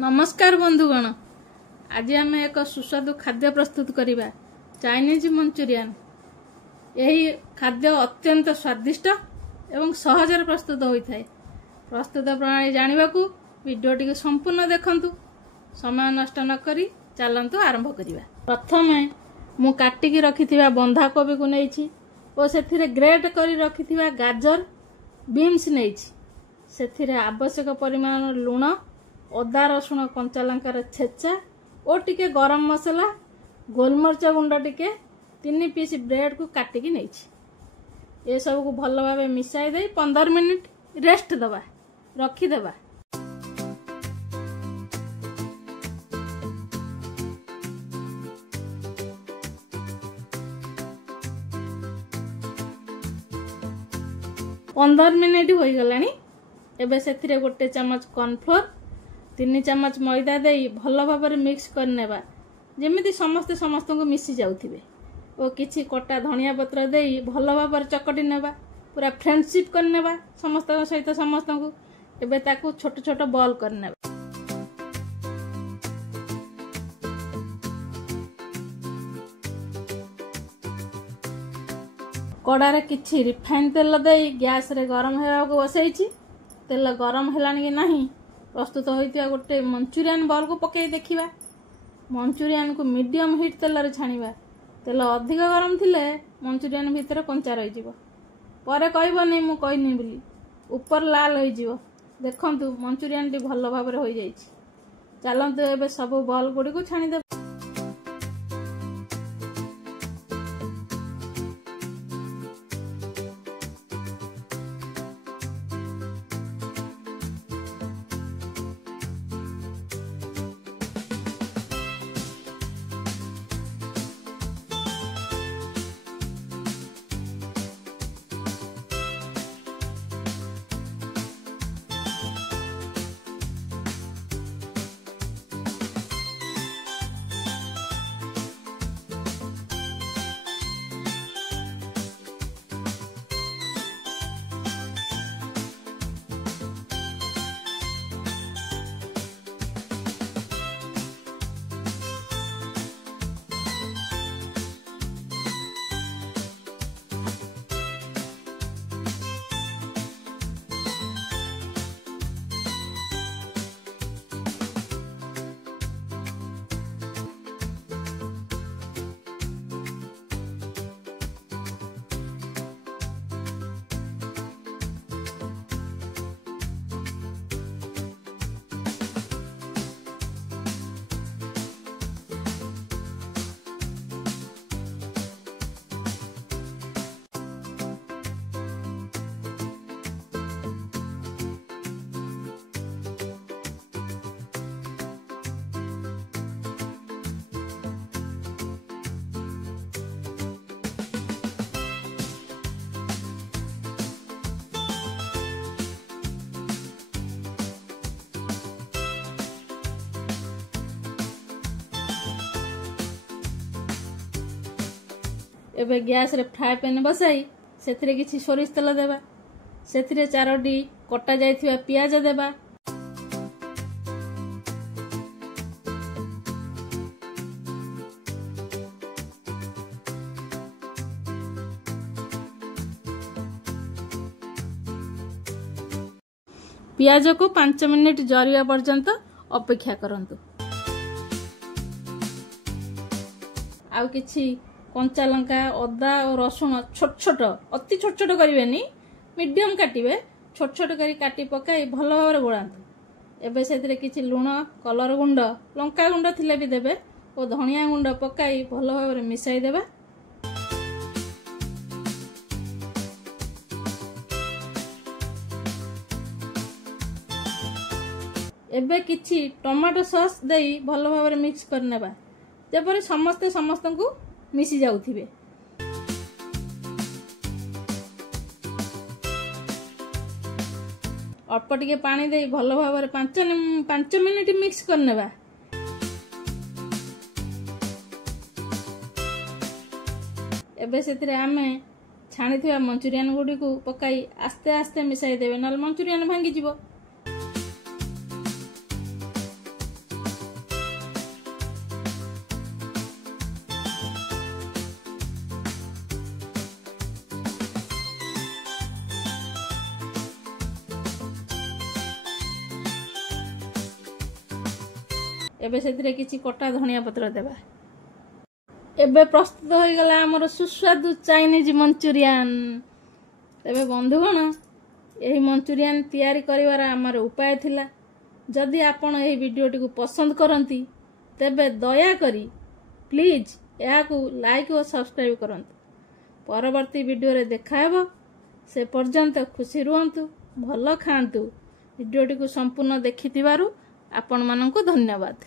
नमस्कार बंधुगण, आज आम एक सुस्वादु खाद्य प्रस्तुत करवा चाइनीज मंचूरियन। यही खाद्य अत्यंत स्वादिष्ट एवं सहजरे प्रस्तुत होता है। प्रस्तुत प्रणाली जानवा वीडियोटी को संपूर्ण देखंतु। समय नष्ट न करी चलंतु आरंभ करिवा। प्रथमे मु काटिकी रखिथिबा बंधाकोबी को नेछि और सेथिरे ग्रेट करी रखिथिबा गाजर बीन्स नेछि। सेथिरे आवश्यक परिमाण लूण, अदा रसुण कंचा लंकार छेचा और टिके गरम मसला, गोलमरिच गुंड टिके 3 पीस ब्रेड को काटिकी नेछि। ये सब को भल भाव मिसाई दे 15 मिनिट रेस्ट दबा रखिदेबा। पंदर मिनिट हो गलानी। एबे सेथिरे गोटे चमच कॉर्नफ्लोर, 3 चमच मैदा दे भल भाव मिक्स करनेबा जेमिति समस्ते समस्त को मिसी जाउथिबे। और किछि कटा धनिया पत्र दे भल भाव चकटी नेबा, पूरा फ्रेंडशिप करनेबा समस्त सहित समस्त को। एबे ताकू छोट छोट बॉल करनेबा। कड़ारे किछि रिफाइन तेल दे गैस रे गरम होगा को बसैछि। तेल गरम हेलानी कि नहीं प्रस्तुत होइतिया गोटे मंचूरियन बॉल को पकई देखिबा। मंचूरियन को मीडियम हीट तेल रे छानिबा। तेल अधिक गरम थिले मंचूरियन भीतर कंचा रहि जिवो। परे कहबो नै मु कहनी बोली ऊपर लाल होई जिवो। देखंतु मंचूरियन टी भल भाबरे होई जाईछि। चलंतु एबे सब बॉल गुडी को छानी दे। एबे गैस रे फ्राई पैन बसाई सेथिरे किछि सोरिष तेल देबा। सेथिरे 4टी कटा जाइथिबा पियाज देबा। पियाज को 5 मिनिट जरिया पर्यंत अपेक्षा करंतु। आउ किछि कंचा लंका, अदा और रसुण छोट छोट, अति छोट छोट करिवेनी, मीडियम काटिबे। छोट छोट करी काटी पकाई भल भाव गोळांतु। एबे सेथिरे किछि लूण, कलर गुंड, लंका गुंड थिले भी देबे और धनिया गुंड पकाई भल भाव मिसाई देबा। एबे किछि टमाटो सॉस देई भल भाव मिक्स करनेबा जेपरि समस्ते समस्त को मिसी जाउथिबे। अल्प टिके पानी दे भल भाव 5 मिनिट मिक्स करनेबा। एबे सेतिरे आमे छाणी मंचूरियन गुडी को पकाई आस्ते आस्ते मिसाई देवे, ना मंचूरियन भांगी जीवो। एबे सेथिरे किछि कटा धनिया पत्र देबा। एबे प्रस्तुत हो गला हमर सुस्वादु चाइनीज मंचूरियन। तेबे बंधुगण एही मंचूरियन तैयारी करिवार हमर उपाय थिला। जदि आपण एही वीडियोटी को पसंद करंती तेबे दया करी प्लीज याकू लाइक और सब्सक्राइब करंतु। परवर्ती वीडियो रे देखाहेबो। से पर्यंत खुशी रुहंतु, भल खांतु। वीडियोटी को संपूर्ण देखिथिबारु आपण माननकु धन्यवाद।